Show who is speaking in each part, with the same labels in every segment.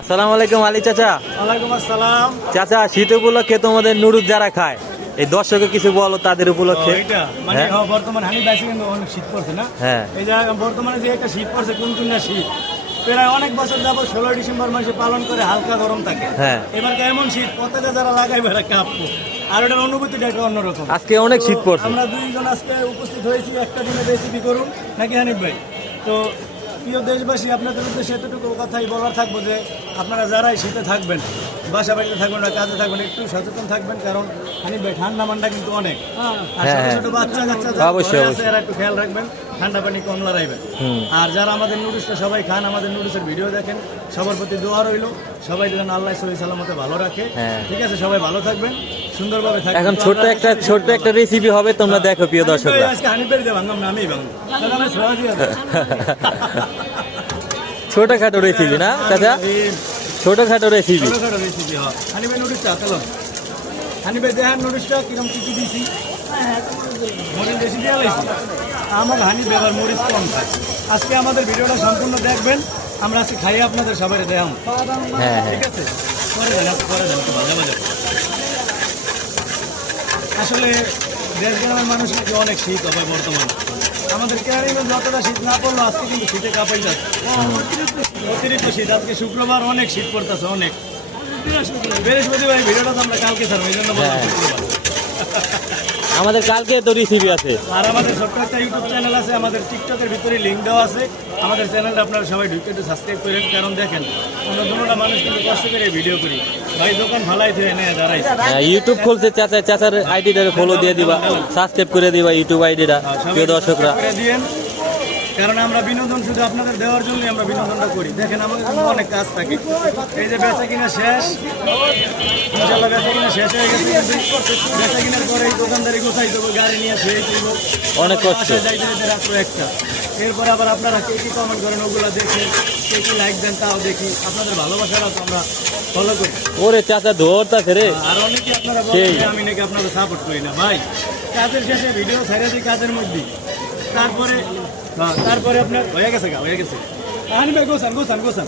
Speaker 1: আসসালামু আলাইকুম আলী চাচা।
Speaker 2: ওয়ালাইকুম আসসালাম।
Speaker 1: চাচা শীত উপলক্ষে তোমাদের নুডুল যারা খায় এই দর্শকে কিছু বলো তাদের উপলক্ষে।
Speaker 2: মানে
Speaker 1: হ্যাঁ?
Speaker 2: বর্তমানে হানি বাইসে কিন্তু অনেক শীত পড়ছে না?
Speaker 1: হ্যাঁ।
Speaker 2: এই যে বর্তমানে যে একটা শীত পড়ছে কোন কোন শীত প্রায় অনেক বছর যাব ষোলোই ডিসেম্বর মাসে পালন করে হালকা গরম থাকে।
Speaker 1: হ্যাঁ।
Speaker 2: এবার এমন শীত? পথেতে যারা লাগাইবে এরা কাঁপবো। আর ওটার অনুভূতিটা একটা অন্যরকম।
Speaker 1: আজকে অনেক শীত পড়ছে।
Speaker 2: আমরা দুইজন আজকে উপস্থিত হয়েছি একটা দিনে রেসিপি করুন। নাকি হানিফ ভাই? তো প্রিয় দেশবাসী আপনাদের উদ্দেশ্যে এতটুকু কথাই বলার থাকব যে আপনারা যারাই শীতে থাকবেন। বাসা বাড়িতে থাকবেন না কাজে থাকবেন একটু সচেতন থাকবেন কারণ হানিফ ভাই ঠান্ডা মান্ডা কিন্তু অনেক। আর ছোট
Speaker 1: হ্যাঁ,
Speaker 2: ছোট বাচ্চা কাচ্চা
Speaker 1: অবশ্যই, অবশ্যই।
Speaker 2: এরা একটু খেয়াল রাখবেন ঠান্ডা পানি কম লড়াইবেন। আর যারা আমাদের নুডলসটা সবাই খান আমাদের নুডলসের ভিডিও দেখেন সবার প্রতি দোয়া রইল। সবাই যেন আল্লাহ সহি সালামতে ভালো রাখে।
Speaker 1: হ্যাঁ।
Speaker 2: ঠিক আছে সবাই ভালো থাকবেন সুন্দরভাবে থাকবেন।
Speaker 1: এখন ছোট্ট একটা ছোট্ট একটা রেসিপি হবে তোমরা দেখো প্রিয় দর্শকরা।
Speaker 2: আজকে ভাঙলাম না আমি ভাঙলাম।
Speaker 1: ছোটখাটো রেসিপি না চাচা? ছোটখাটো রেসিপি
Speaker 2: ছোটখাটো recipe, হ্যাঁ। হানিফের নুডলসটা চলো। হানিফের দেহার নুডলসটা কিরম কি কি দিছি মরিচ বেশি দেওয়া লাগছে? আমার হানি দেওয়ার মরিচ কম খায়। আজকে আমাদের ভিডিওটা সম্পূর্ণ দেখবেন। আমরা আজকে খাইয়ে আপনাদের সবাই দেখাম
Speaker 1: হ্যাঁ। হ্যাঁ
Speaker 2: ঠিক আছে? পরে আপনি পরে ভালো ভালো আসলে দেশ গ্রামের মানুষ নাকি অনেক শীত হবে বর্তমানে। আমাদের কেরানীগঞ্জ যতটা শীত না পড়ল আজকে কিন্তু শীতে কাঁপাই যাচ্ছে। অতিরিক্ত শীত আজকে শুক্রবার অনেক শীত পড়তেছে অনেক। বৃহস্পতিবার ভিডিওটা তো আমরা কালকে ছাড়বো এই জন্য। শুক্রবার।
Speaker 1: আমাদের কালকে তো রিসিপি আছে।
Speaker 2: আর আমাদের ছোট্ট একটা ইউটিউব চ্যানেল আছে আমাদের টিকটকের ভিতরে লিঙ্ক দেওয়া আছে। আমাদের চ্যানেলটা আপনারা সবাই ঢুকে একটু সাবস্ক্রাইব করেন কারণ দেখেন আমরা দুটা মানুষ কিন্তু কষ্ট করে ভিডিও করি। ভাই দোকান ভালাই থেকে নেয় দাঁড়াইছে
Speaker 1: হ্যাঁ, ইউটিউব খুলছে চাচা চাচার আইডিটা ফলো দিয়ে দিবা সাবস্ক্রাইব করে দিবা ইউটিউব আইডিটা প্রিয় দর্শকরা।
Speaker 2: করে দিয়েন। কারণ আমরা বিনোদন শুধু আপনাদের দেওয়ার জন্যই আমরা বিনোদনটা করি। দেখেন আমাদের অনেক কাজ থাকে। এই যে বেচা কিনা শেষ ইনশাল্লাহ বেচা কিনা শেষ হয়ে গেছে বেচা কিনার পরে এই দোকানদারি গোছাই দেবো গাড়ি নিয়ে খেয়ে দিব।
Speaker 1: অনেক কষ্ট।
Speaker 2: যাইতে যেতে রাত্র একটা। এরপরে আবার আপনারা কে কি কমেন্ট করেন ওগুলো দেখে কে কী লাইক দেন তাও দেখি। আপনাদের ভালোবাসাটা তো আমরা ফলো করি।
Speaker 1: ওরে চাচা ধরতাছে রে।
Speaker 2: আর অনেকে আপনারা বলেন আমি নাকি আপনাদের সাপোর্ট করি না। ভাই কাজের শেষে ভিডিও ছেড়ে দিই কাজের মধ্যে তারপরে তারপরে আপনার হয়ে গেছে গা হয়ে গেছে। হানি ভাই গোসান গোসান গোসান।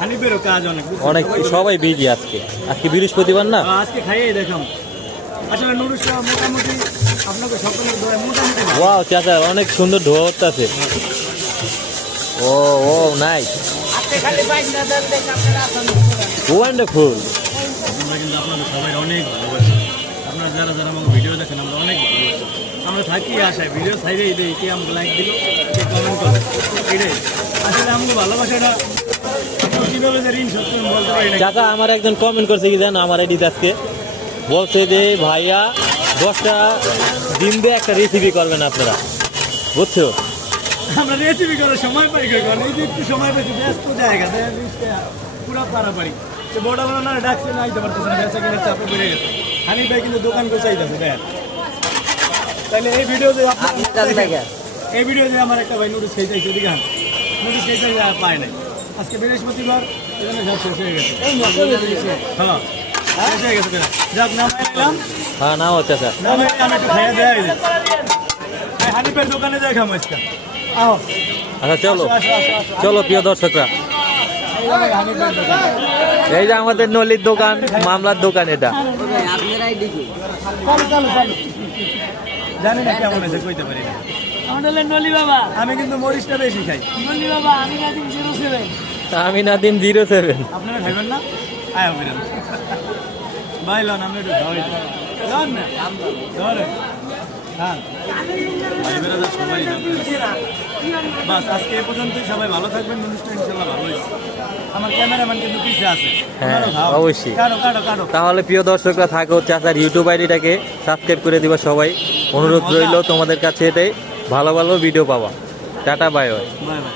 Speaker 2: হানিফেরও কাজ অনেক
Speaker 1: অনেক
Speaker 2: সবাই-
Speaker 1: বিজি আজকে। আজকে বৃহস্পতিবার না?
Speaker 2: হ্যাঁ, আজকে খাইয়ে দেখাম আসলে নুডলসটা মোটামুটি আপনাকে সকলের দোয়া মোটামুটি
Speaker 1: ওয়াও চাচা অনেক সুন্দর ধরতাছে ও ও নাইস ওয়ান্ডারফুল
Speaker 2: আমরা কিন্তু আপনাদের সবাই অনেক ভালোবাসি। আপনারা যারা যারা আমাকে ভিডিও দেখেন আমরা অনেক আমরা থাকি আশায় ভিডিও সাইডেই দিই কে আমাকে লাইক দিল কে কমেন্ট করল এটাই। আসলে আমাকে ভালোবাসাটা
Speaker 1: চাচা আমার একজন কমেন্ট করছে কি জানো আমার আইডিতে আজকে। বলছে যে ভাইয়া দশটা ডিম দিয়ে একটা রেসিপি করবেন আপনারা। বুঝছ?
Speaker 2: আমরা রেসিপি করার সময় পাই কই কারণ এই যে একটু সময় পেয়েছি ব্যস্ত জায়গা পুরো পাড়াপাড়ি বড় বড় না ডাকছে না আইতে পারতেছে না বেচা কিনা চাপে বেড়ে গেছে। হানিফ ভাই কিন্তু দোকান গোছাইতেছে দেখ তাহলে এই ভিডিও যে আপনারা এই ভিডিও যে আমার একটা ভাই নুডলস খেয়ে চাইছে দিকে নুডলস খেয়ে চাইছে আর পায় নাই। আজকে বৃহস্পতিবার এখানে সব শেষ হয়ে গেছে। হ্যাঁ শেষ হয়ে গেছে। যাক
Speaker 1: হ্যাঁ
Speaker 2: একটু দেয় হানিফের দোকানে যাই খাম আজকে। আহ।
Speaker 1: আচ্ছা চলো। চলো প্রিয় দর্শকরা।
Speaker 2: হানিফের দোকান।
Speaker 1: এই যে আমাদের নলির দোকান মামলার দোকান এটা।
Speaker 2: চালু চালু চালু। জানি না কেমন আছে কইতে পারি না।
Speaker 3: নলি বাবা।
Speaker 2: আমি কিন্তু মরিচটা বেশি খাই।
Speaker 3: নলি বাবা আমি জিরো সেভেন।
Speaker 1: Zero seven.
Speaker 2: আপনারা খাইবেন না? আয় ভাই লন আমি একটু খাওয়াই দিই। লন না ধরে খান ভাই বেরাদার সবারই দাম বাস আজকে এই পর্যন্তই। সবাই ভালো থাকবেন অনুষ্ঠান ইনশাল্লাহ ভালো হয়েছে আমার ক্যামেরাম্যান কিন্তু পিছে আছে।
Speaker 1: হ্যাঁ, অবশ্যই। তাহলে প্রিয় দর্শকরা থাকো চাচার ইউটিউব আইডিটাকে সাবস্ক্রাইব করে দিবা সবাই। অনুরোধ রইল তোমাদের কাছে এটাই। ভালো ভালো ভিডিও পাবা। টাটা বাই বাই
Speaker 2: বাই বাই